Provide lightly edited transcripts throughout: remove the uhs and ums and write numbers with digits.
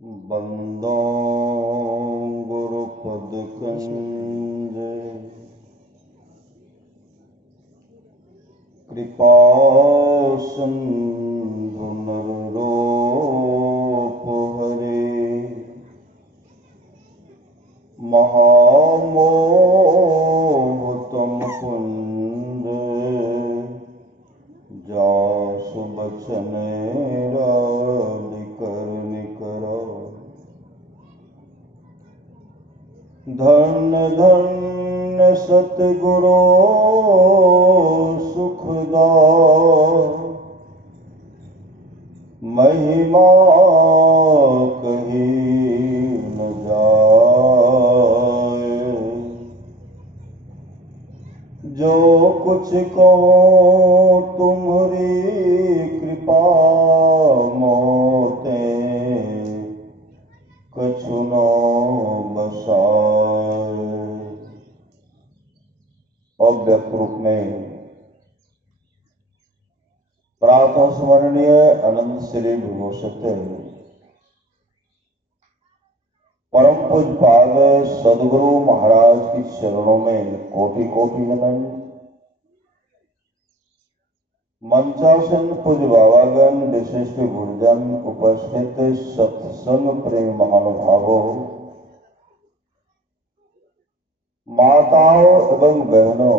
बंदो गुरुपद कंज कृपा सिंधु नररूप हरे महामोह तुम कुंज जासु बचन धन धन सतगुरु सुखदा महिमा कही न जाए। जो कुछ कहो तुम्हारी कृपा मोते कछु न बसाए। अव्यक्त रूप में प्रातः स्मरणीय अनंत श्री विभूषित परम पूज्य पाद सदगुरु महाराज की चरणों में कोटि कोटि नमन। मंचासन पूज्य बाबागण, विशिष्ट गुरुजन, उपस्थित सत्संग प्रेम महानुभावों, माताओं एवं बहनों,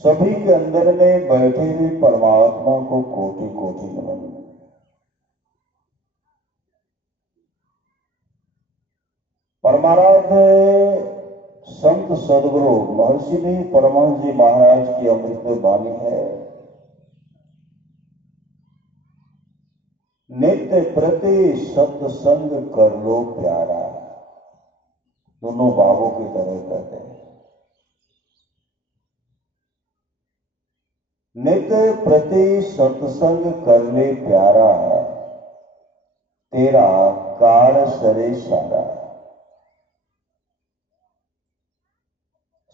सभी के अंदर में बैठे हुए परमात्मा को कोटि कोटि नमन। परमाराध्य संत सदगुरु महर्षि भी परमहंस जी महाराज की अमृत वाणी है। नित्य प्रति सत्संग कर लो प्यारा, दोनों बाबों की तरह कहते हैं। नित्य प्रति सत्संग कर ले प्यारा, तेरा कार सरे सारा।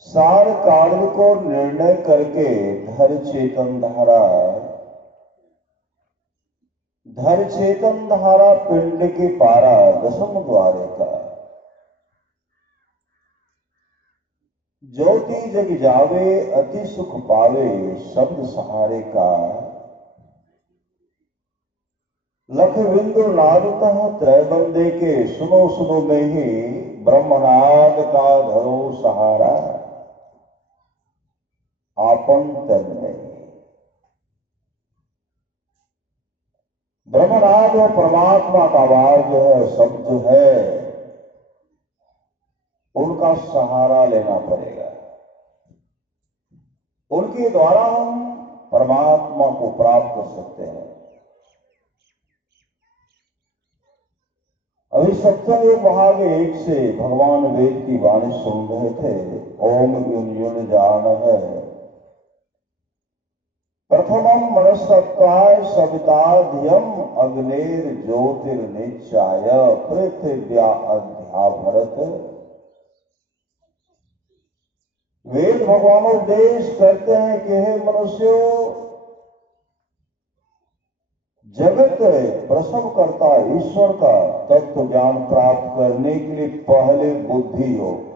सार कार्य को निर्णय करके धर चेतन धारा, धर चेतन धारा पिंड के पारा दसम द्वारे का। ज्योति जग जावे अति सुख पावे शब्द सहारे का। लख बिंदु नादतः त्रैबंदे के सुनो सुनो में ही ब्रह्मनाद का धरो सहारा। आपन तन में ब्रह्मनाद और परमात्मा का आवाज जो है, शब्द जो है, उनका सहारा लेना पड़ेगा। उनके द्वारा हम परमात्मा को प्राप्त कर सकते हैं। अभी सप्तम भाग 1 से भगवान वेद की वाणी सुन रहे थे। ओम युन जान है प्रथमम मनसत्वाय सविताध्यम अग्नेर ज्योतिर्निचाय पृथिव्या अध्याभरत। वेद भगवानोपदेश करते हैं कि हे मनुष्यों, जगत प्रसव करता ईश्वर का तत्व ज्ञान प्राप्त करने के लिए पहले बुद्धि योग।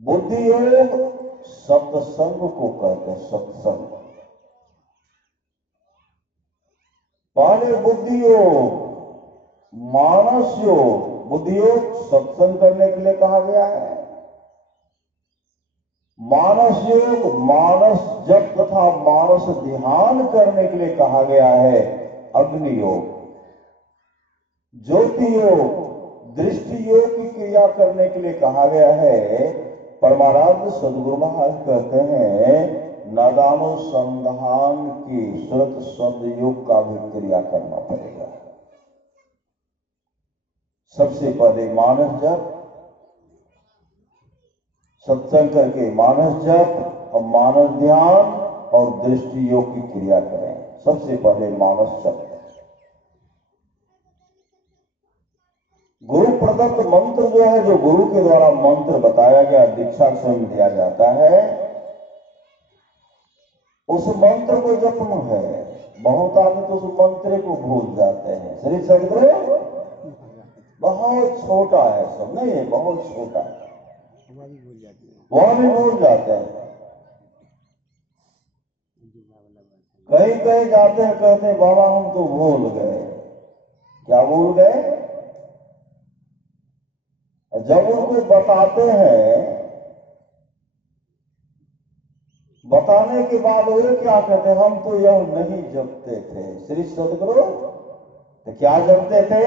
बुद्धि योग सत्संग को कहते हैं। सत्संग पहले बुद्धि योग, मानस योग। बुद्धि योग सत्संग करने के लिए कहा गया है। मानस योग मानस जप तथा मानस ध्यान करने के लिए कहा गया है। अग्नि योग, ज्योति योग, दृष्टि योग की क्रिया करने के लिए कहा गया है। परमाराध्य सदगुरु महाराज कहते हैं नादानुसंधान की सुरत शब्द योग का भी क्रिया करना पड़ेगा। सबसे पहले मानस जप, सत्संग करके मानस जप और मानस ध्यान और दृष्टि योग की क्रिया करें। सबसे पहले मानस जप। गुरु प्रदत्त मंत्र जो है, जो गुरु के द्वारा मंत्र बताया गया, दीक्षा स्वयं दिया जाता है, उस मंत्र को जपना है। बहुत आदमी तो उस मंत्र को भूल जाते हैं। श्री सदगुरु बहुत छोटा है, सब नहीं है, बहुत छोटा है, वह भी भूल जाते हैं। कहीं कहीं जाते हैं, कहते हैं बाबा हम तो भूल गए। क्या भूल गए? जब उनको बताते हैं, बताने के बाद वो क्या कहते हैं, हम तो यह नहीं जपते थे। श्री सदगुरु तो क्या जपते थे?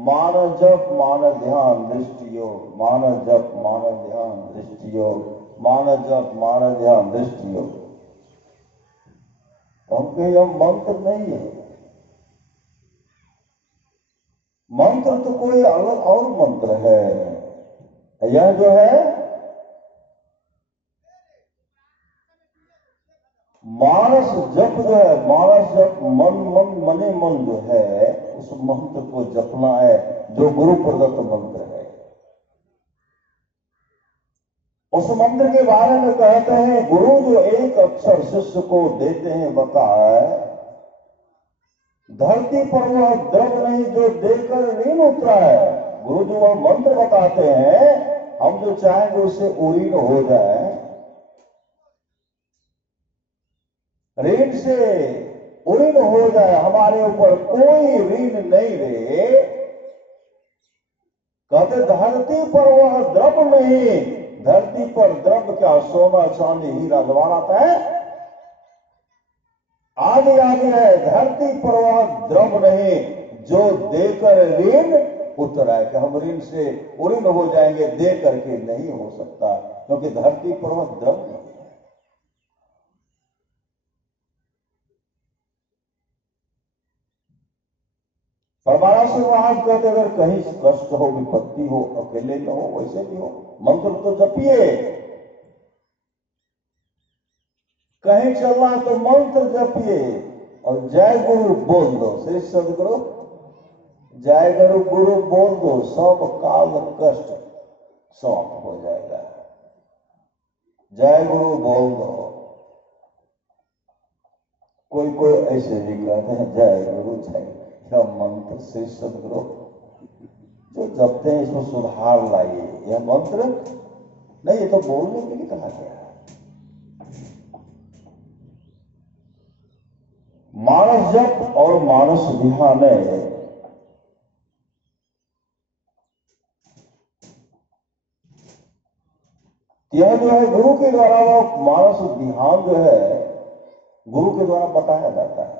मान जप मान ध्यान दृष्टि योग, मान जप मान ध्यान दृष्टि योग, मान जप मान ध्यान दृष्टि योग। हमको यह मंत्र नहीं है, मंत्र तो कोई अलग और मंत्र है। यह जो है मानस जप जो है, मानस जप मन मन मने मन जो है, उस मंत्र को जपना है जो गुरु प्रदत्त मंत्र है। उस मंत्र के बारे में कहते हैं, गुरु जो एक अक्षर शिष्य को देते हैं बताए, धरती पर वह द्रव नहीं जो देकर ऋण उतरा है। गुरु जो वह मंत्र बताते हैं, हम जो चाहेंगे उससे उरीन हो जाए, ऋण से उरीन हो जाए, हमारे ऊपर कोई ऋण नहीं रहे। कहते धरती पर वह द्रव नहीं, धरती पर द्रव क्या, सोना चांदी हीरा जवाहरात है, आदि आदि है। धरती पर वह द्रव नहीं जो देकर ऋण उतरा है, कि हम ऋण से उरीन हो जाएंगे, दे करके नहीं हो सकता, क्योंकि धरती पर वह द्रव नहीं। परमाराश महाराज कहते अगर कहीं कष्ट हो, विपत्ति हो, अकेले में हो, वैसे भी हो, मंत्र तो जपिए। कहीं चलना तो मंत्र जपिए और जय गुरु बोल दो। श्री सदगुरु जय गुरु गुरु बोल दो, सब काल कष्ट समाप्त हो जाएगा। जय गुरु बोल दो। कोई कोई ऐसे भी कहते हैं जय गुरु जय, यह मंत्र श्री सदगुरु जो जपते हैं इसको सुधार लाइए। यह मंत्र नहीं, ये तो बोलने के लिए कहा गया है। मानस जप और मानस ध्यान है, यह जो है गुरु के द्वारा, वो मानस ध्यान जो है गुरु के द्वारा बताया जाता है।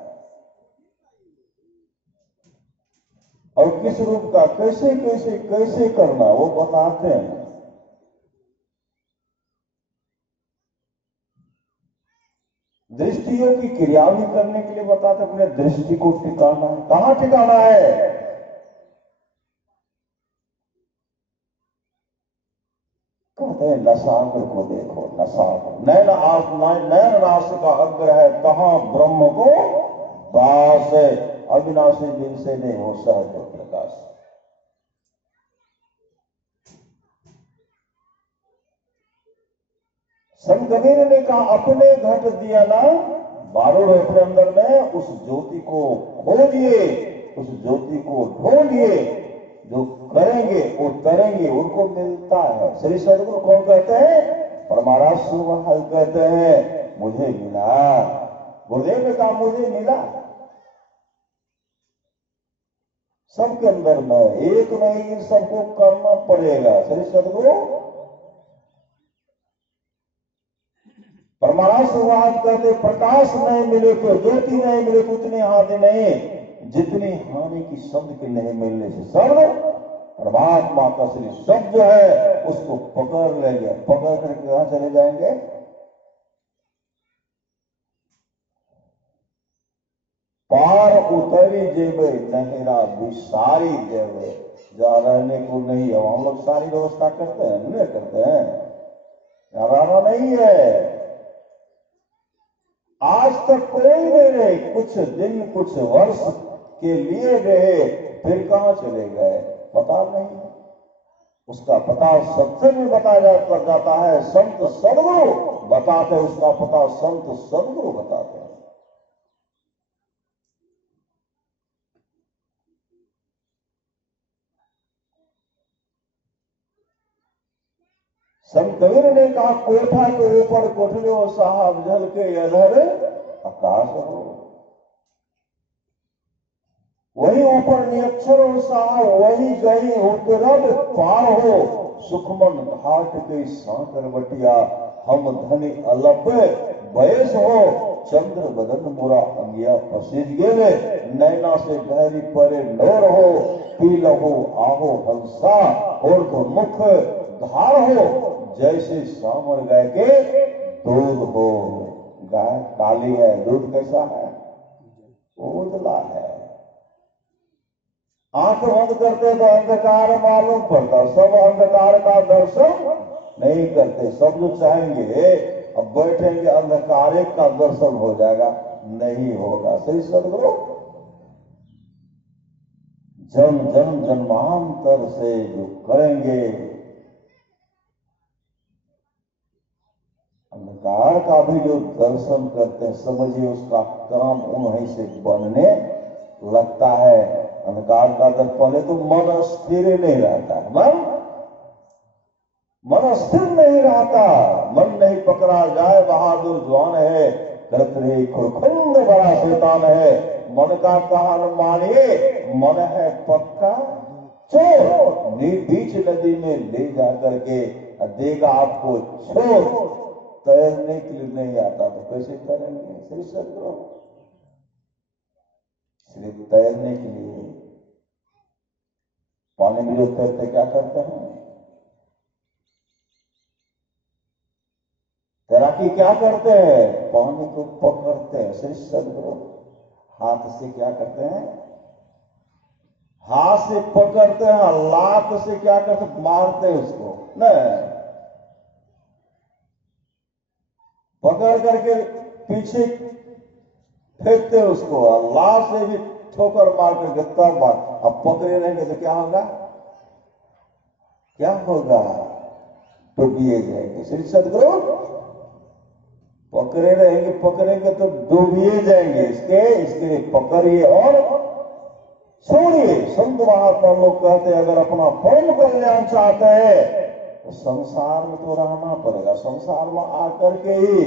और किस रूप का, कैसे कैसे कैसे करना वो बताते हैं। दृष्टियों की क्रिया भी करने के लिए बताते, अपने दृष्टि को टिकाना है। कहां टिकाना है? कहते हैं नसाग्र को देखो, नसाग्र नयन नाश का अग्र है, कहां ब्रह्म को वास है, अविनाशी दिन से नहीं हो सहज प्रकाश। संत कबीर ने कहा अपने घट दिया ना बारूद अपने अंदर में, उस ज्योति को खोजिए, उस ज्योति को ढूंढिए, जो करेंगे वो करेंगे, उनको मिलता है। श्री सदगुरु कौन कहते हैं? परमाराश महाराज कहते हैं मुझे मिला। गुरुदेव ने कहा मुझे मिला। सबके अंदर में एक नहीं, इन सबको करना पड़ेगा। श्री सदगुरु परमाराश महाराज कहते प्रकाश नहीं मिले तो, ज्योति नहीं मिले तो उतनी हानि नहीं जितनी हानि की शब्द के नहीं मिलने से। शब्द परमात्मा का श्री शब्द जो है उसको पकड़ लेंगे, पकड़ करके कहां चले जाएंगे? पार उतरी जेबे नहरा विसारी देवे। जहाँ रहने को नहीं है हम लोग सारी व्यवस्था करते हैं, नहीं करते हैं, यहाँ रहना नहीं है। आज तक कोई नहीं रहे, कुछ दिन कुछ वर्ष के लिए रहे, फिर कहां चले गए पता नहीं। उसका पता सत्संग में बताया जाता है, संत सदगुरु बताते, उसका पता संत सदगुरु बताते हैं। संत कबीर ने कहा कोठा के ऊपर कोठलियों साहब जल के अधर आकाश हो, वही ऊपर नियक्षर साहब वही गई उतरब पार हो, सुखमन घाट के सांकर बटिया हम धनी अलप बयस हो, चंद्र बदन मुरा अंगिया पसीज गेले, नैना से गहरी परे नोर हो, पी लहो आहो हंसा ऊर्ध मुख धार हो, जैसे सामर गाय के दूध हो। गाय काली है, दूध कैसा है? उजला है। आंख बंद करते तो अंधकार मालूम पड़ता, सब अंधकार का दर्शन नहीं करते। सब जो चाहेंगे अब बैठेंगे अंधकार का दर्शन हो जाएगा, नहीं होगा। सही सदगुरु, जन्म जन्म जन्मांतर से जो करेंगे अंधकार का भी जो दर्शन करते हैं, समझिए उसका काम उन्हीं से बनने लगता है। अंधकार का दर्शन पहले तो मन स्थिर नहीं रहता है, मन स्थिर नहीं रहता, मन नहीं पकड़ा जाए बहादुर जवान है, करत रही खुरखुंद बड़ा शैतान है। मन का कहा न मानिए, मन है पक्का चोर, बीच नदी में ले जाकर के देगा आपको छोड़। तैरने के लिए नहीं आता तो कैसे तैरेंगे? श्री सदगुरु, सिर्फ तैरने के लिए पानी में जो तैरते क्या करते हैं? तैराकी क्या करते हैं? पानी को पकड़ते हैं। श्री सदगुरु, हाथ से क्या करते हैं? हाथ से पकड़ते हैं, लात से क्या करते? मारते हैं उसको, नहीं पकड़ करके पीछे फेंकते उसको, लात से भी ठोकर मार करके तब मार। अब पकड़े रहेंगे तो क्या होगा? क्या होगा? डूबिए जाएंगे। श्री सदगुरु, पकड़े रहेंगे, पकड़ेंगे तो डूबिए जाएंगे। इसके लिए पकड़िए और छोड़िए। संत महात्मा लोग कहते हैं अगर अपना परम कल्याण चाहते हैं तो संसार में तो रहना पड़ेगा। संसार में आकर के ही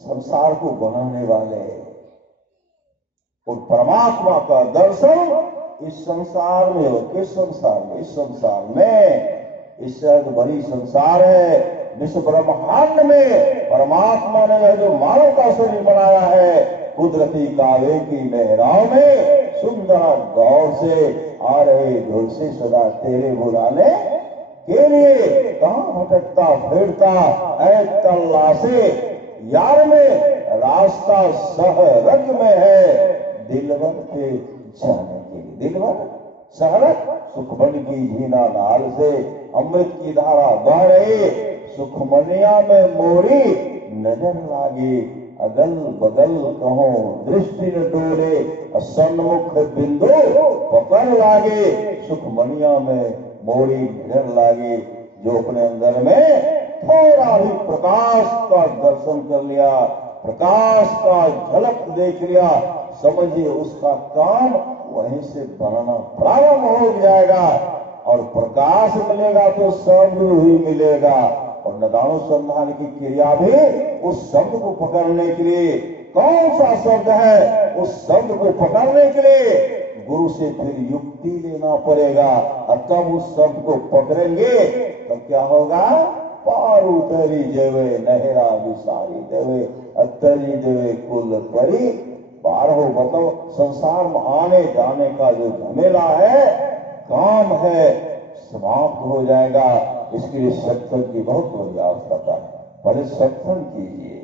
संसार को बनाने वाले और परमात्मा का दर्शन इस संसार में हो। किस संसार में? इस संसार में, इससे बड़ी संसार है विश्व ब्रह्मांड में। परमात्मा ने यह जो मानव का शरीर बनाया है, कुदरती कावे की लहराव में सुंदर गौर से आ रहे ढोल से सदा तेरे बुलाने के लिए। कहां भटकता फिरता ऐ तल्ला से यार में, रास्ता सहरग में है दिलवर के जाने के लिए। दिलवर सहरग, सुखमन की झीना नाल से अमृत की धारा बह रही, सुखमनिया में मोरी नजर लागी, अगल बगल कहो दृष्टि न डोले, सन्मुख बिंदु पकड़ लागे, सुखमनिया में मोरी नजर लागी। जो अपने अंदर में थोड़ा भी प्रकाश का दर्शन कर लिया, प्रकाश का झलक देख लिया, समझिए उसका काम वहीं से बनना प्रारंभ हो जाएगा। और प्रकाश मिलेगा तो शब्द ही मिलेगा, और नदानुसंधान की क्रिया भी उस शब्द को पकड़ने के लिए। कौन सा शब्द है? उस शब्द को पकड़ने के लिए गुरु से फिर युक्ति लेना पड़ेगा, और तब उस शब्द को पकड़ेंगे तब क्या होगा? पार उतरी जेवे नहरा विसारी देवे, अतरी देवे कुल परी पार हो। मतलब संसार में आने जाने का जो झमेला है, काम है, समाप्त हो जाएगा। इसके लिए सत्संग की बहुत बड़ी आवश्यकता है। पहले सत्संग कीजिए,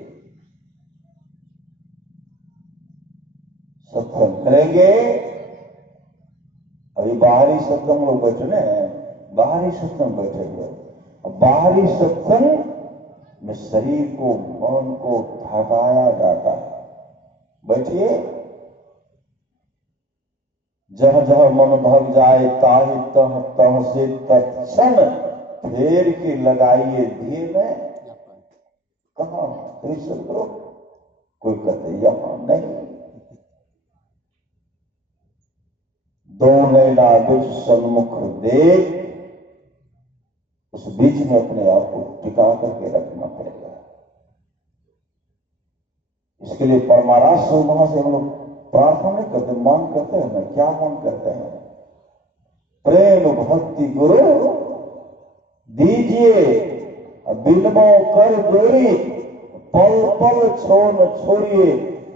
सत्संग करेंगे। अभी बाहरी सत्संग लोग बैठे हैं, बाहरी सत्संग बैठे हुए। बाहरी सत्संग में शरीर को, मन को थकाया जाता है। बैठिए, जह जह मन भग जाए ताहि तह तह से तत्क्षण फेर के लगाइए धीर में। कहा सदगुरु? कोई कहते यहां नहीं। दो नैना बिच सन्मुख देख, उस बीच में अपने आप को टिका करके रखना पड़ेगा। इसके लिए परमारास वहां से हम लोग प्रार्थना नहीं करते, मान करते हैं। क्या मान करते हैं? प्रेम भक्ति गुरु दीजिए, बिलमो कर जोड़ी, पल पल छोड़ छोड़िए,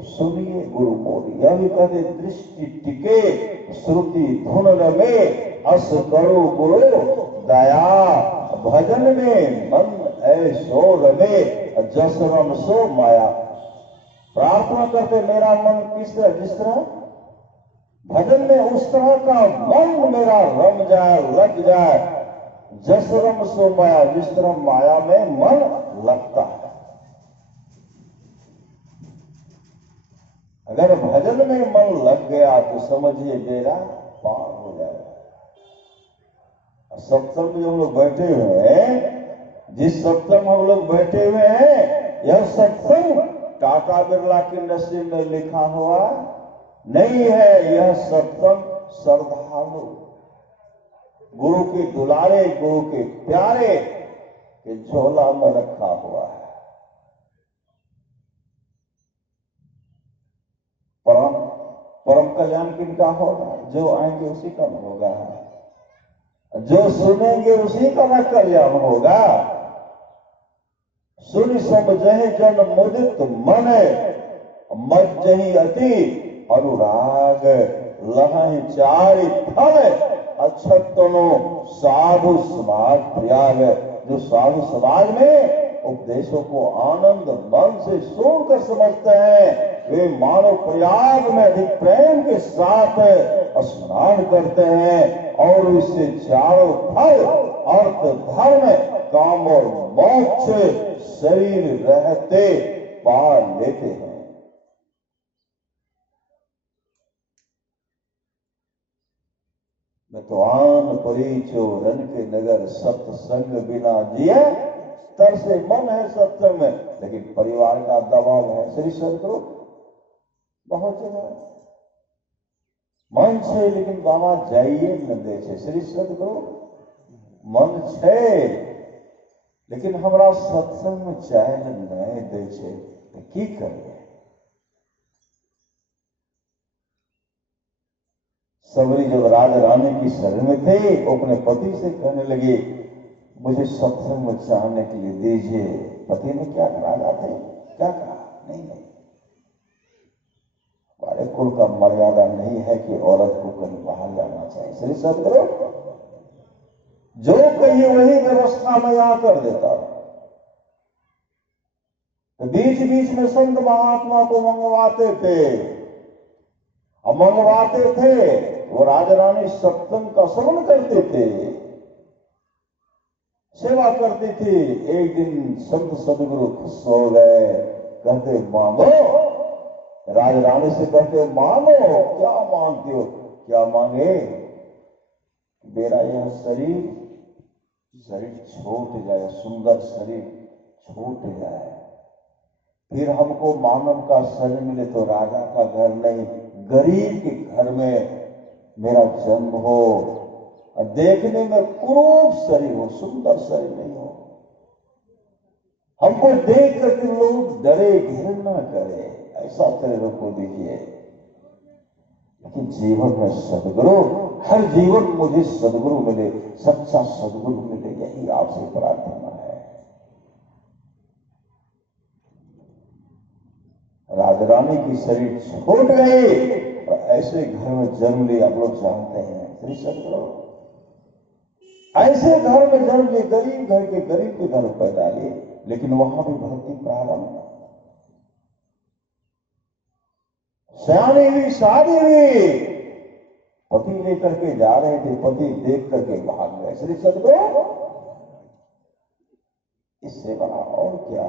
सुनिए गुरु मोरी। यह भी कहते दृष्टि टिके श्रुति धुन रमे, अस करो गुरु दया, भजन में मन ऐसो रमे, जस रम सो माया। प्रार्थना करते मेरा मन किस तरह, जिस तरह भजन में उस तरह का मन मेरा रम जाए, लग जाए, जस रम सो माया, जिस तरह माया में मन लगता है। अगर भजन में मन लग गया तो समझिए मेरा पार हो जाएगा। सत्संग में हम लोग बैठे हुए हैं, जिस सत्संग में हम लोग बैठे हुए हैं, यह सत्संग टाटा बिरला के नसीब में लिखा हुआ नहीं है। यह सत्संग श्रद्धालु गुरु के दुलारे, गुरु के प्यारे के झोला में रखा हुआ है। परम कल्याण किनका होगा? जो आएंगे उसी का होगा, जो सुनेंगे उसी का न कल्याण होगा। सुन समझहि जन मुदित मन, मज्जहि अति अनुराग, लहहि चारि फल, अक्षतनो साधु समाज प्रयाग। जो साधु समाज में उपदेशों को आनंद मन से सुनकर समझते हैं, वे मानव प्रयाग में अधिक प्रेम के साथ स्नान करते हैं और इससे चारों फल, अर्थ, धर्म, काम और मोक्ष शरीर रहते पा लेते हैं। मैं तो आन परिचो रन के नगर, सत्संग बिना जिए तरसे मन है सत्संग में, लेकिन परिवार का दबाव है। श्री सदगुरु बहुत जगह मन छे लेकिन बाबा जाइए न दे छे। श्री सदगुरु मन छे लेकिन हमरा सत्संग में जाए नहीं दे छे, तो की करिए? सबरी जब राजा रानी की शरण में थे, वो अपने पति से कहने लगे मुझे सत्संग में जाने के लिए दीजिए। पति ने क्या कहा? राजा थे, क्या कहा? नहीं नहीं, हमारे कुल का मर्यादा नहीं है कि औरत को कहीं बाहर जाना चाहिए। श्री सदगुरु जो कहिए वही व्यवस्था में यहां कर देता। तो बीच बीच में संत महात्मा को मंगवाते थे, अब मंगवाते थे वो राजा रानी सत्संग का श्रवण करते थे, सेवा करती थी। एक दिन संत सदगुरु खुश हो गए, कहते मांगो। राजा रानी से कहते मांगो। क्या मांगते हो? क्या मांगे? मेरा यह शरीर छूट जाए, सुंदर शरीर छूट जाए, फिर हमको मानव का शरीर मिले तो राजा का घर नहीं, गरीब के घर में मेरा जन्म हो, और देखने में कुरूप शरीर हो, सुंदर शरीर नहीं हो। हमको देख करके लोग डरे, घृणा करे, ऐसा शरीर को दीजिए। लेकिन जीवन में सदगुरु, हर जीवन मुझे सदगुरु मिले, सच्चा सदगुरु मिले, यही आपसे प्रार्थना है। राजा रानी की शरीर छूट गई और ऐसे घर में जन्म लिया। आप लोग जानते हैं श्री सदगुरु ऐसे घर में जन्म लिए, गरीब घर के गरीब के घर पैदा लिए, लेकिन वहां भी भक्ति प्रारंभ। सयानी हुई, शादी हुई, पति लेकर के जा रहे थे, पति देख करके भाग गए। श्री सदगुरु इससे बड़ा और क्या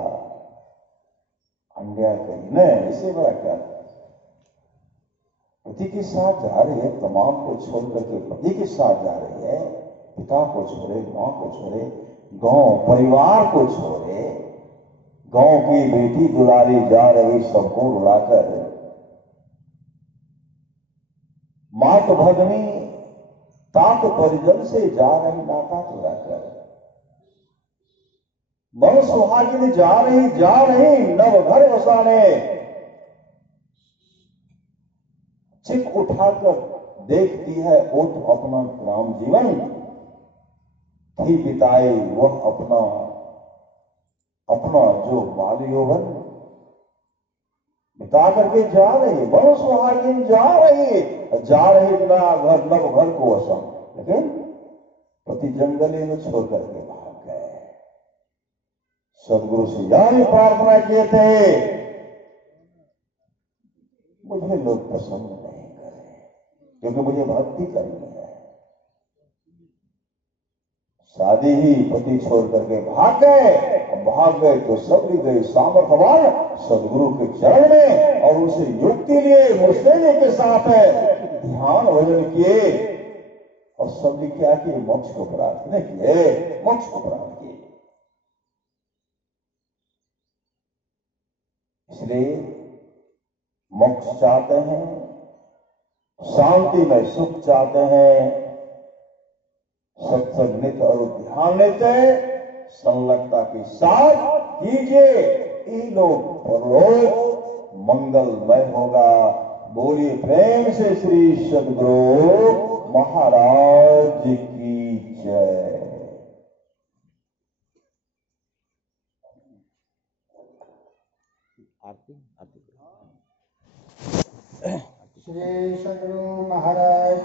अन्याय करी? नहीं, इससे बड़ा क्या? पति के साथ जा रही है, तमाम को छोड़ करके पति के साथ जा रही है, पिता को छोड़े, मां को छोड़े, गांव परिवार को छोड़े, गांव की बेटी दुलारी जा रही, सबको रुलाकर, मात भगनी तात परिजन से जा रही, नाता तोड़ाकर। वह सुहागिन जा रही नव घर बसाने। चिक उठाकर देखती है वो तो अपना ग्राम जीवन थी बिताए, वह अपना जो बाल यौवन बिता करके जा रही। वह सुहागिन जा रही नव घर को वसन, लेकिन पति जंगले में छोड़ करके भाग गए। सदगुरु से यह प्रार्थना किए थे, मुझे लोग पसंद नहीं करें क्योंकि मुझे भक्ति करनी है। शादी ही पति छोड़ करके भाग गए तो सब भी गए सामर्थ्यवान सदगुरु के चरण में और उसे युक्ति लिए मुस्लिम के साथ ध्यान भजन किए और सब भी क्या किए, मोक्ष को प्राप्त नहीं किए, मोक्ष को प्राप्त किए। इसलिए मोक्ष चाहते हैं, शांति में सुख चाहते हैं, सत्संग नित्य और ध्यान नित्य संलग्नता के साथ कीजिए, ये लोग परलोक मंगलमय होगा। बोलिए प्रेम से श्री सद्गुरु महाराज की जय। श्री सद्गुरु महाराज